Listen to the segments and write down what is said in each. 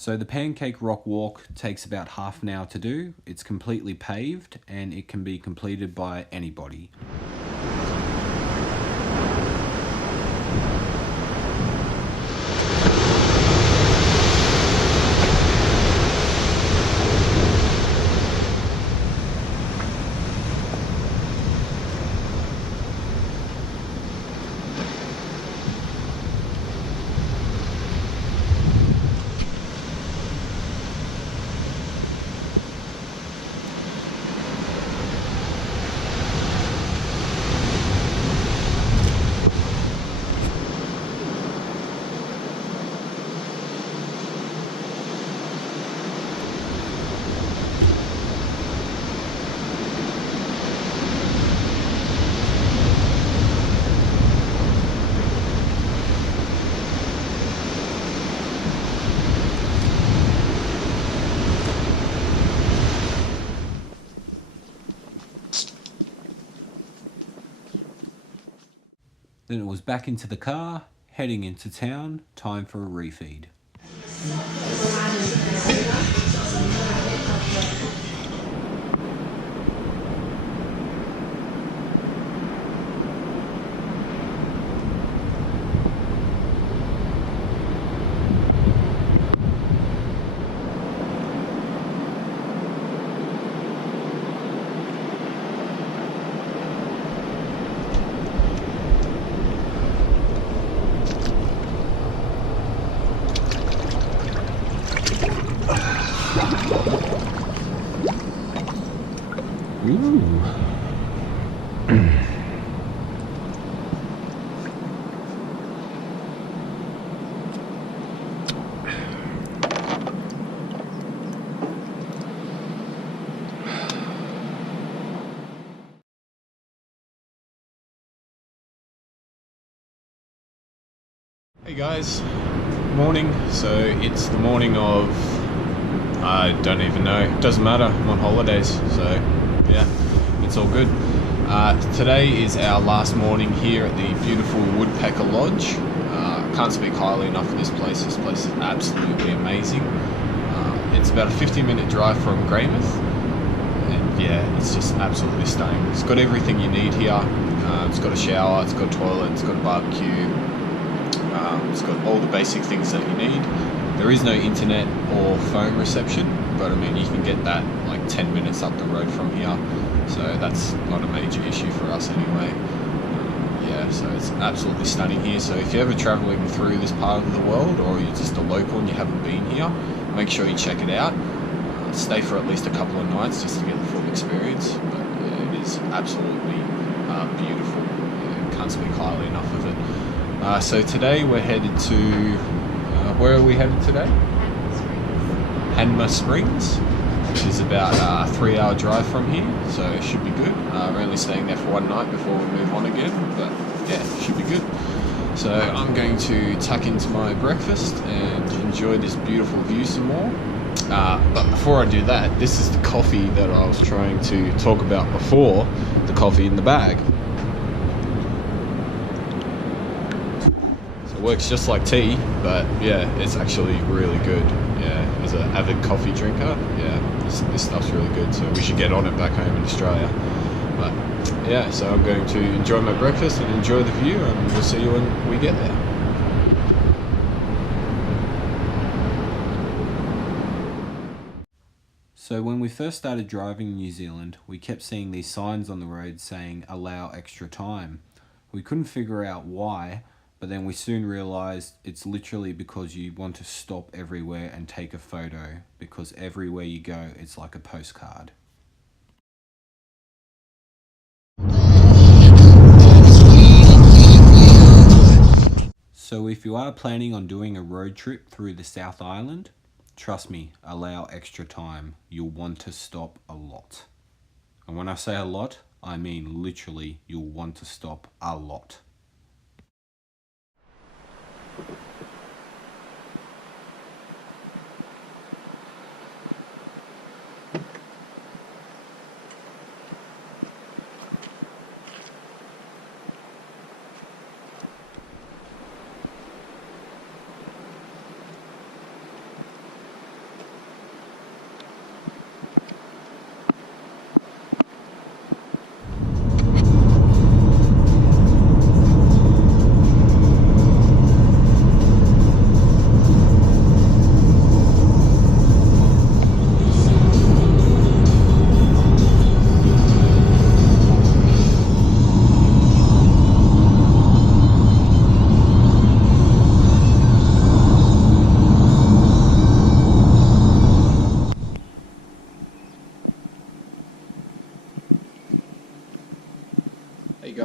So the Pancake Rock Walk takes about half an hour to do. It's completely paved and it can be completed by anybody. Then it was back into the car, heading into town, time for a refeed. Hey guys, morning. So it's the morning of, I don't even know, doesn't matter, I'm on holidays, so yeah, it's all good. Today is our last morning here at the beautiful Woodpecker Lodge. I can't speak highly enough of this place. This place is absolutely amazing. It's about a 50-minute drive from Greymouth, and yeah, it's just absolutely stunning. It's got everything you need here. It's got a shower, it's got a toilet, it's got a barbecue. It's got all the basic things that you need. There is no internet or phone reception, but I mean you can get that like 10 minutes up the road from here, so that's not a major issue for us anyway. Yeah, so it's absolutely stunning here. So if you're ever traveling through this part of the world, or you're just a local and you haven't been here, make sure you check it out. Stay for at least a couple of nights just to get the full experience. But yeah, it is absolutely beautiful. Yeah, can't speak highly enough of it. So today we're headed to, where are we headed today? Hanma Springs, which is about a 3-hour drive from here, so it should be good. We're only staying there for one night before we move on again, but yeah, it should be good. So I'm going to tuck into my breakfast and enjoy this beautiful view some more. But before I do that, this is the coffee that I was trying to talk about before, the coffee in the bag. Works just like tea, but yeah, it's actually really good. Yeah, as an avid coffee drinker, yeah, this stuff's really good, so we should get on it back home in Australia. But yeah, so I'm going to enjoy my breakfast and enjoy the view, and we'll see you when we get there. So when we first started driving in New Zealand, we kept seeing these signs on the road saying allow extra time. We couldn't figure out why, but then we soon realized it's literally because you want to stop everywhere and take a photo, because everywhere you go, it's like a postcard. So if you are planning on doing a road trip through the South Island, trust me, allow extra time. You'll want to stop a lot. And when I say a lot, I mean literally you'll want to stop a lot.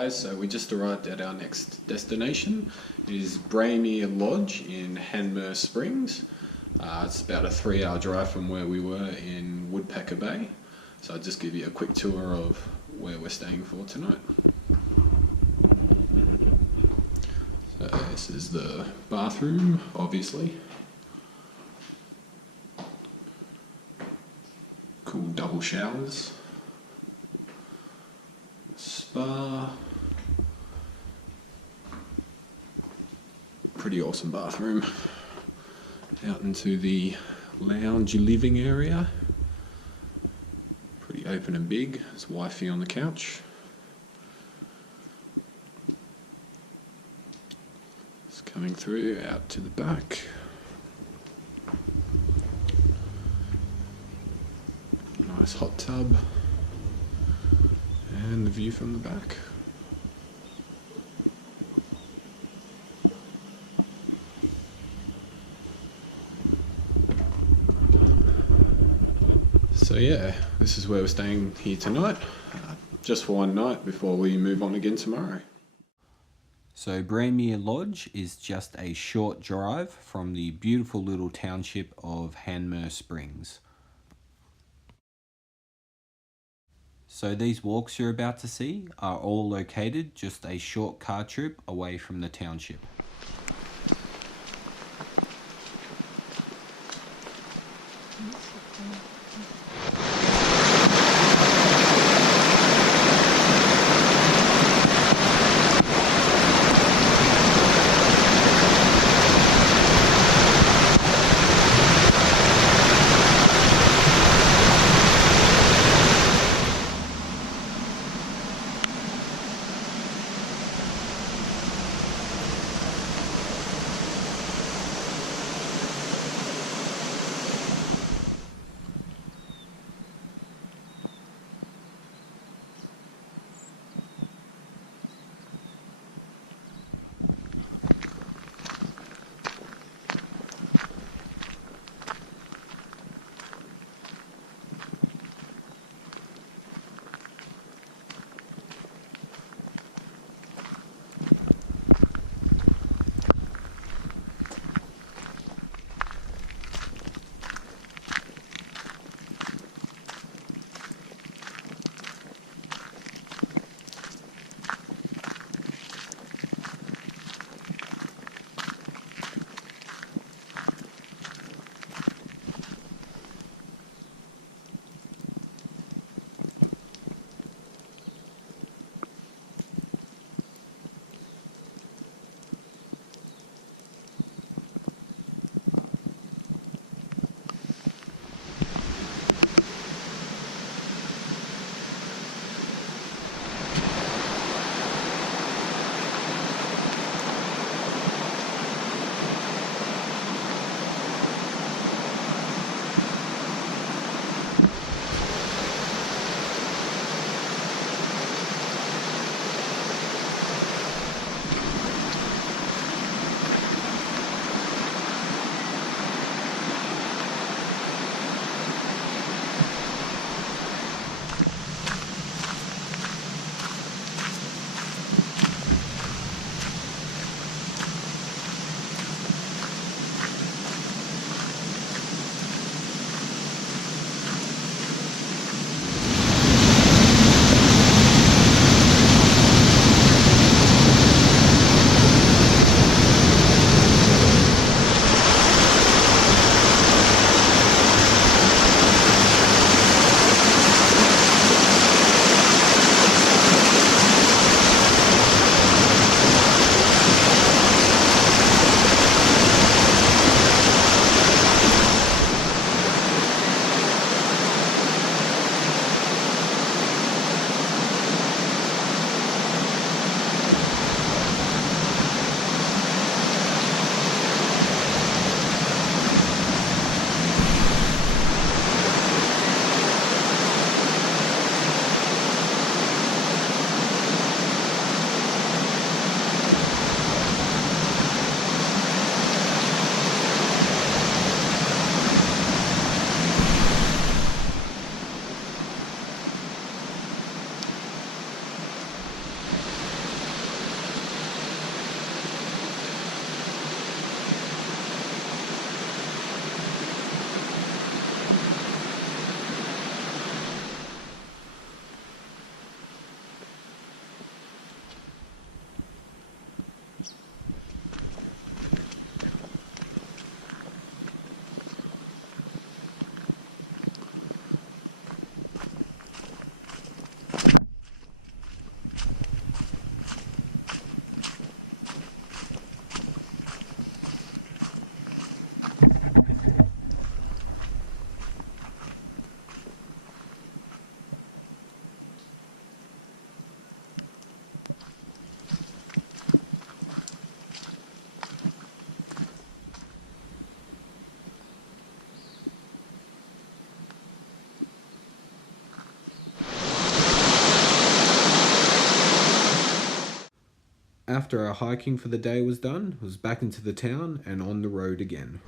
guys, so we just arrived at our next destination. It is Braemere Lodge in Hanmer Springs. It's about a 3-hour drive from where we were in Woodpecker Bay. So I'll just give you a quick tour of where we're staying for tonight. So this is the bathroom, obviously. Cool double showers. Spa. Pretty awesome bathroom. Out into the lounge living area. Pretty open and big. There's wifey on the couch. It's coming through out to the back. Nice hot tub. And the view from the back. So yeah, this is where we're staying here tonight, just for one night before we move on again tomorrow. So Braemere Lodge is just a short drive from the beautiful little township of Hanmer Springs. So these walks you're about to see are all located just a short car trip away from the township. After our hiking for the day was done, I was back into the town and on the road again.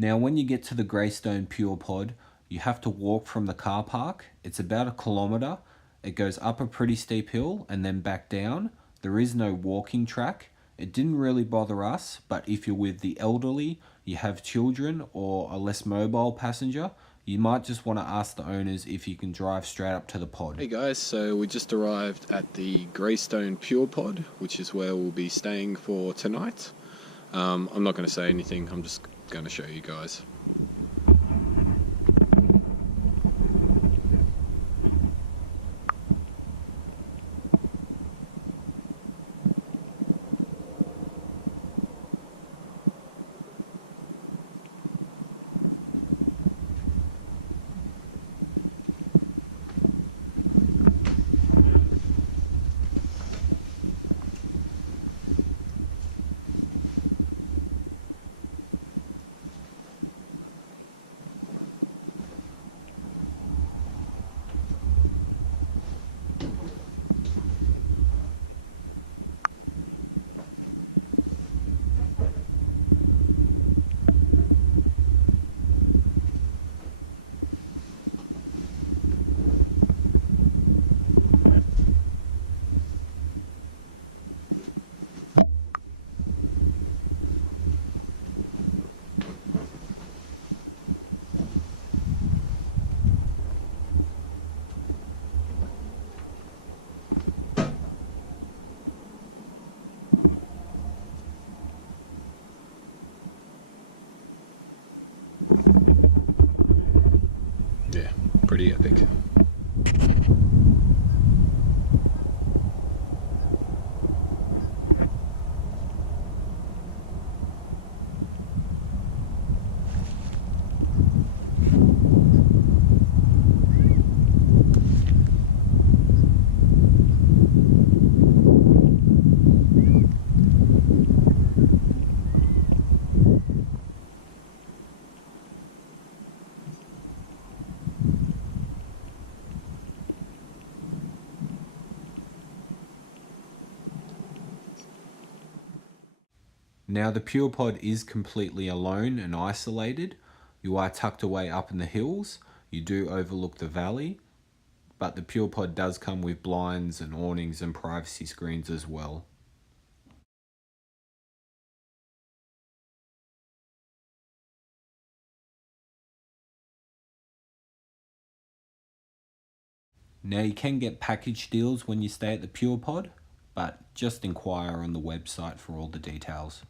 Now when you get to the Greystone Pure Pod, you have to walk from the car park. It's about 1 kilometre. It goes up a pretty steep hill and then back down. There is no walking track. It didn't really bother us, but if you're with the elderly, you have children or a less mobile passenger, you might just want to ask the owners if you can drive straight up to the pod. Hey guys, so we just arrived at the Greystone Pure Pod, which is where we'll be staying for tonight. I'm not going to say anything, I'm just going to show you guys. Yeah, pretty epic. Now the Pure Pod is completely alone and isolated. You are tucked away up in the hills. You do overlook the valley, but the Pure Pod does come with blinds and awnings and privacy screens as well. Now you can get package deals when you stay at the Pure Pod, but just inquire on the website for all the details.